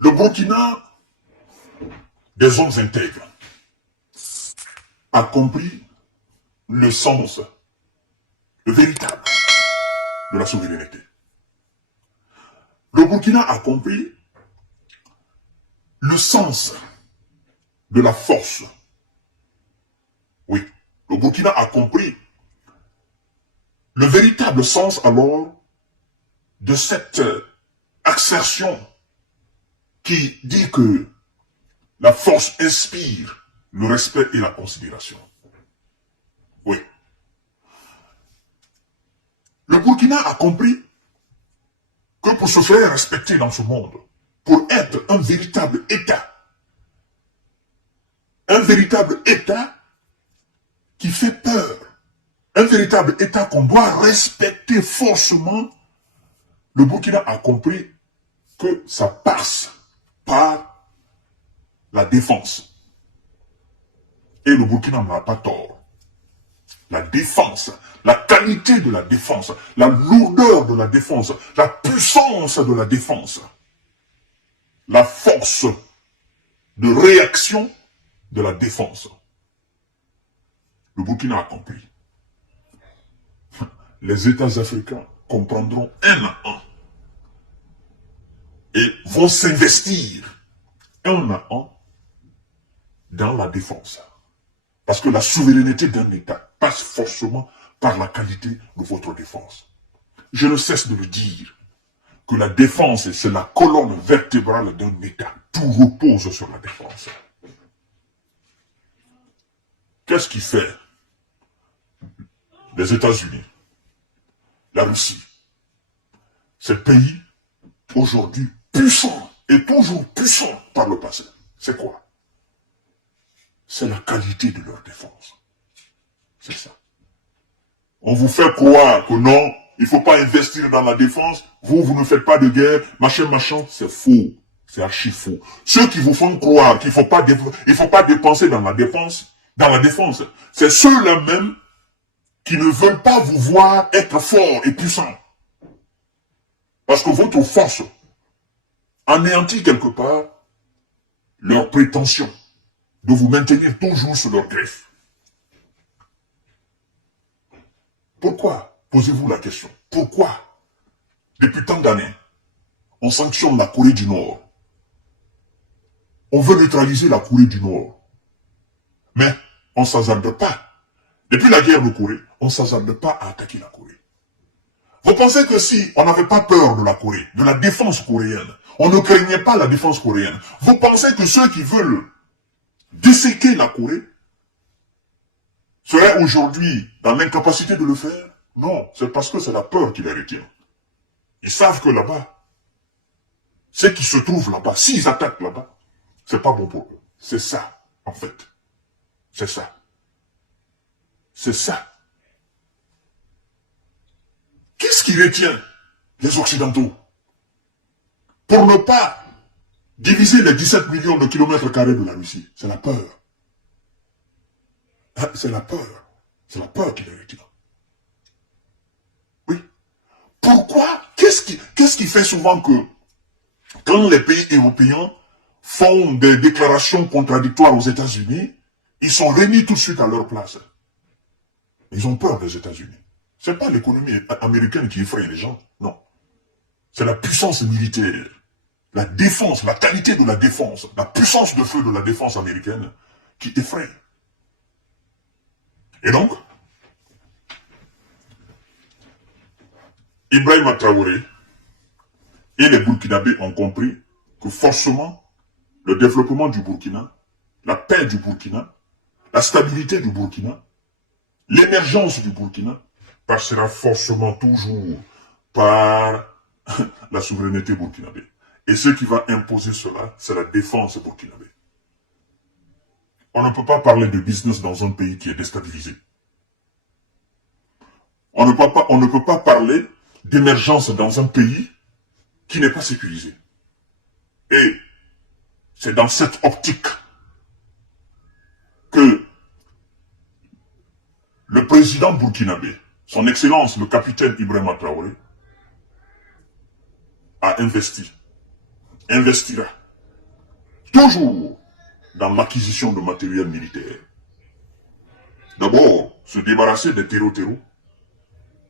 Le Burkina, des hommes intègres, a compris le sens, le véritable de la souveraineté. Le Burkina a compris le sens de la force. Oui, le Burkina a compris le véritable sens alors de cette assertion qui dit que la force inspire le respect et la considération. Oui. Le Burkina a compris que pour se faire respecter dans ce monde, pour être un véritable État qui fait peur, un véritable État qu'on doit respecter forcément, le Burkina a compris que ça passe par la défense. Et le Burkina n'a pas tort. La défense, la qualité de la défense, la lourdeur de la défense, la puissance de la défense, la force de réaction de la défense. Le Burkina a compris. Les États africains comprendront un à un et vont s'investir un à un dans la défense. Parce que la souveraineté d'un État passe forcément par la qualité de votre défense. Je ne cesse de le dire, que la défense, c'est la colonne vertébrale d'un État. Tout repose sur la défense. Qu'est-ce qui fait les États-Unis, la Russie, ces pays aujourd'hui puissants et toujours puissants par le passé? C'est quoi? C'est la qualité de leur défense. C'est ça. On vous fait croire que non, il ne faut pas investir dans la défense, vous ne faites pas de guerre, machin, c'est faux. C'est archi faux. Ceux qui vous font croire qu'il ne faut pas dépenser dans la défense, c'est ceux-là même qui ne veulent pas vous voir être fort et puissant. Parce que votre force anéantit quelque part leur prétention de vous maintenir toujours sous leur greffe. Pourquoi? Posez-vous la question. Pourquoi, depuis tant d'années, on sanctionne la Corée du Nord? On veut neutraliser la Corée du Nord. Mais on ne s'hasarde pas. Depuis la guerre de Corée, on ne s'hasarde pas à attaquer la Corée. Vous pensez que si on n'avait pas peur de la Corée, de la défense coréenne, on ne craignait pas la défense coréenne, vous pensez que ceux qui veulent disséquer la Corée seraient aujourd'hui dans l'incapacité de le faire? Non, c'est parce que c'est la peur qui les retient. Ils savent que là-bas, ceux qui se trouvent là-bas, s'ils attaquent là-bas, c'est pas bon pour eux. C'est ça, en fait. C'est ça. C'est ça. Qu'est-ce qui retient les Occidentaux pour ne pas diviser les 17 millions de kilomètres carrés de la Russie? C'est la peur. C'est la peur. C'est la peur qui les retient. Oui. Pourquoi? Qu'est-ce qui fait souvent que quand les pays européens font des déclarations contradictoires aux États-Unis, ils sont remis tout de suite à leur place? Ils ont peur des États-Unis. Ce n'est pas l'économie américaine qui effraie les gens, non. C'est la puissance militaire, la défense, la qualité de la défense, la puissance de feu de la défense américaine qui effraie. Et donc, Ibrahima Traoré et les Burkinabés ont compris que forcément, le développement du Burkina, la paix du Burkina, la stabilité du Burkina, l'émergence du Burkina passera forcément toujours par la souveraineté burkinabé. Et ce qui va imposer cela, c'est la défense burkinabé. On ne peut pas parler de business dans un pays qui est déstabilisé. On ne peut pas parler d'émergence dans un pays qui n'est pas sécurisé. Et c'est dans cette optique que le président burkinabé, son Excellence le capitaine Ibrahima Traoré, a investi, investira toujours dans l'acquisition de matériel militaire. D'abord, se débarrasser des terreaux,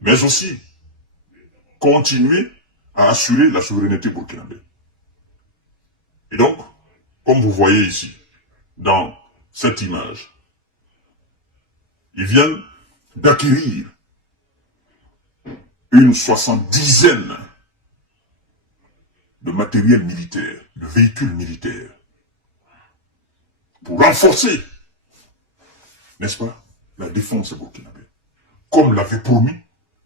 mais aussi continuer à assurer la souveraineté burkinabé. Et donc, comme vous voyez ici, dans cette image, ils viennent d'acquérir une 70aine de matériel militaire, de véhicules militaires, pour renforcer, n'est-ce pas, la défense burkinabé. Comme l'avait promis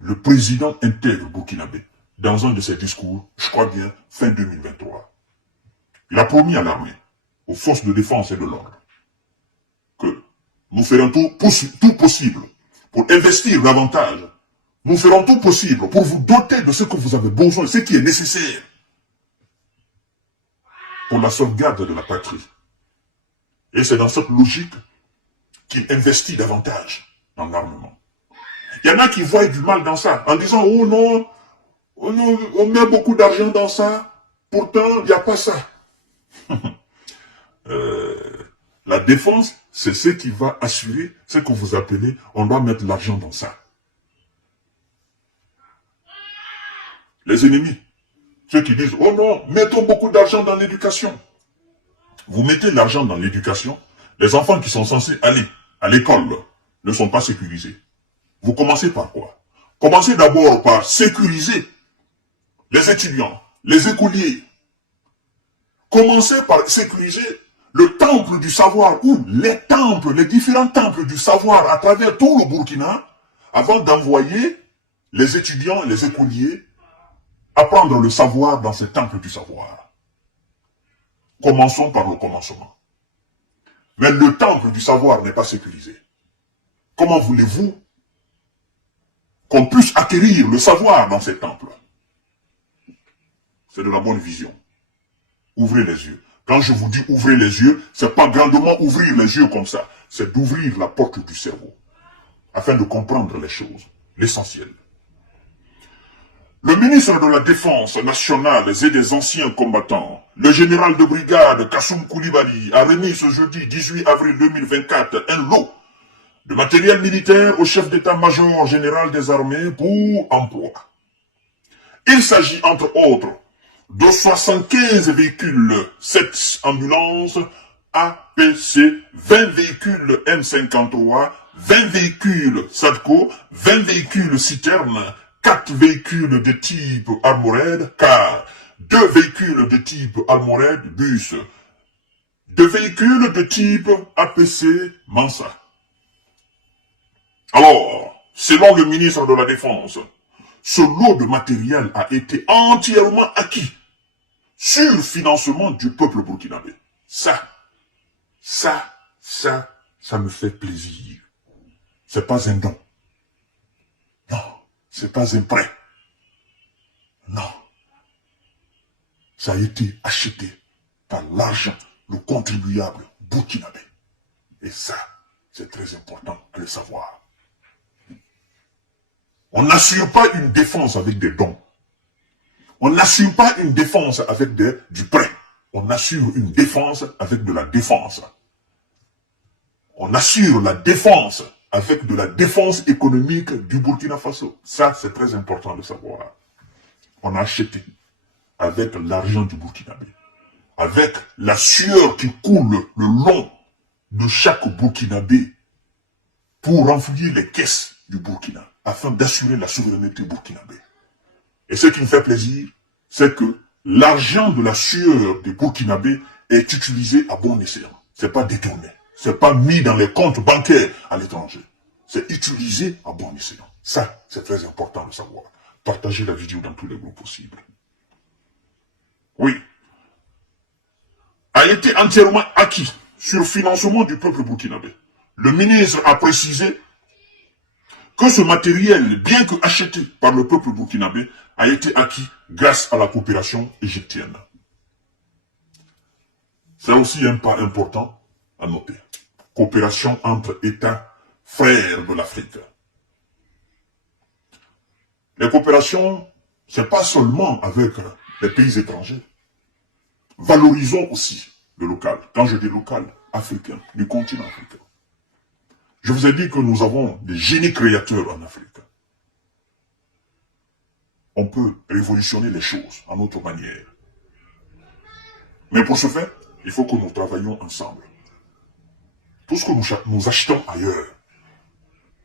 le président intègre burkinabé dans un de ses discours, je crois bien, fin 2023. Il a promis à l'armée, aux forces de défense et de l'ordre, que nous ferons tout possible pour investir davantage. Nous ferons tout possible pour vous doter de ce que vous avez besoin, ce qui est nécessaire pour la sauvegarde de la patrie. Et c'est dans cette logique qu'il investit davantage dans l'armement. Il y en a qui voient du mal dans ça, en disant, oh non, on met beaucoup d'argent dans ça, pourtant, il n'y a pas ça. La défense, c'est ce qui va assurer ce que vous appelez, on doit mettre l'argent dans ça. Les ennemis, ceux qui disent, oh non, mettons beaucoup d'argent dans l'éducation. Vous mettez l'argent dans l'éducation, les enfants qui sont censés aller à l'école ne sont pas sécurisés. Vous commencez par quoi? Commencez d'abord par sécuriser les étudiants, les écoliers. Commencez par sécuriser le temple du savoir, ou les temples, les différents temples du savoir à travers tout le Burkina, avant d'envoyer les étudiants et les écoliers apprendre le savoir dans ces temples du savoir. Commençons par le commencement. Mais le temple du savoir n'est pas sécurisé. Comment voulez-vous qu'on puisse acquérir le savoir dans ces temples? C'est de la bonne vision. Ouvrez les yeux. Quand je vous dis ouvrez les yeux, c'est pas grandement ouvrir les yeux comme ça. C'est d'ouvrir la porte du cerveau, afin de comprendre les choses, l'essentiel. Le ministre de la Défense nationale et des anciens combattants, le général de brigade Kassoum Koulibaly, a remis ce jeudi 18 avril 2024 un lot de matériel militaire au chef d'état-major général des armées pour emploi. Il s'agit entre autres de 75 véhicules, 7 ambulances APC, 20 véhicules M53, 20 véhicules SADCO, 20 véhicules citernes, 4 véhicules de type Armored car, 2 véhicules de type Armored bus, 2 véhicules de type APC Mansa. Alors, selon le ministre de la Défense, ce lot de matériel a été entièrement acquis sur financement du peuple burkinabé. Ça me fait plaisir. C'est pas un don. Non, c'est pas un prêt. Non. Ça a été acheté par l'argent, le contribuable burkinabé. Et ça, c'est très important de le savoir. On n'assure pas une défense avec des dons. On n'assure pas une défense avec du prêt. On assure une défense avec de la défense. On assure la défense avec de la défense économique du Burkina Faso. Ça, c'est très important de savoir. On a acheté avec l'argent du Burkinabé, avec la sueur qui coule le long de chaque Burkinabé pour renflouer les caisses du Burkina, afin d'assurer la souveraineté burkinabé. Et ce qui me fait plaisir, c'est que l'argent de la sueur des Burkinabés est utilisé à bon escient. C'est pas détourné. C'est pas mis dans les comptes bancaires à l'étranger. C'est utilisé à bon escient. Ça, c'est très important de savoir. Partagez la vidéo dans tous les groupes possibles. Oui. A été entièrement acquis sur financement du peuple burkinabé. Le ministre a précisé que ce matériel, bien que acheté par le peuple burkinabé, a été acquis grâce à la coopération égyptienne. C'est aussi un pas important à noter. Coopération entre États frères de l'Afrique. Les coopérations, c'est pas seulement avec les pays étrangers. Valorisons aussi le local. Quand je dis local, africain, du continent africain. Je vous ai dit que nous avons des génies créateurs en Afrique. On peut révolutionner les choses à notre manière. Mais pour ce faire, il faut que nous travaillions ensemble. Tout ce que nous achetons ailleurs,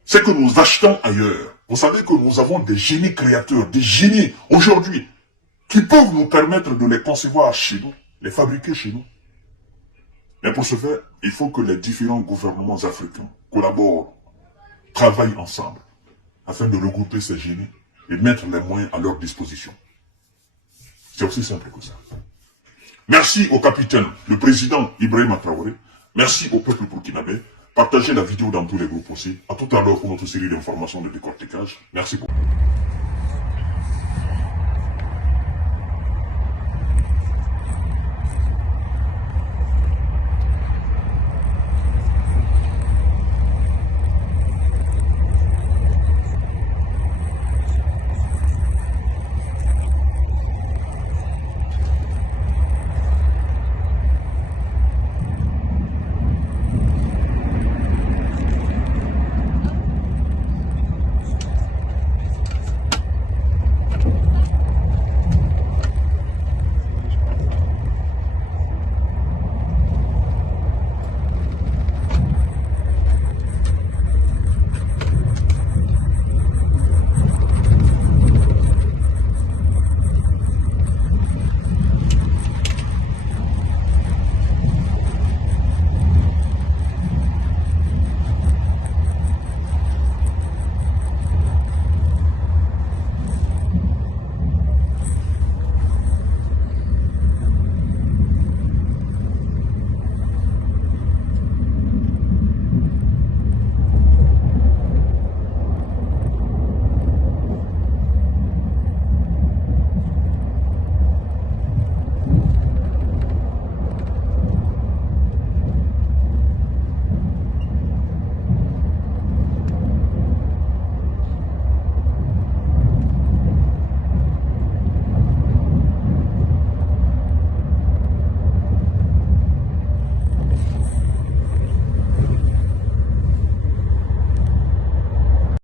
c'est que nous achetons ailleurs. Vous savez que nous avons des génies créateurs, des génies aujourd'hui, qui peuvent nous permettre de les concevoir chez nous, les fabriquer chez nous. Mais pour ce faire, il faut que les différents gouvernements africains collaborent, travaillent ensemble, afin de regrouper ces génies et mettre les moyens à leur disposition. C'est aussi simple que ça. Merci au capitaine, le président Ibrahima Traoré. Merci au peuple burkinabé. Partagez la vidéo dans tous les groupes aussi. À tout à l'heure pour notre série d'informations de décortiquage. Merci beaucoup.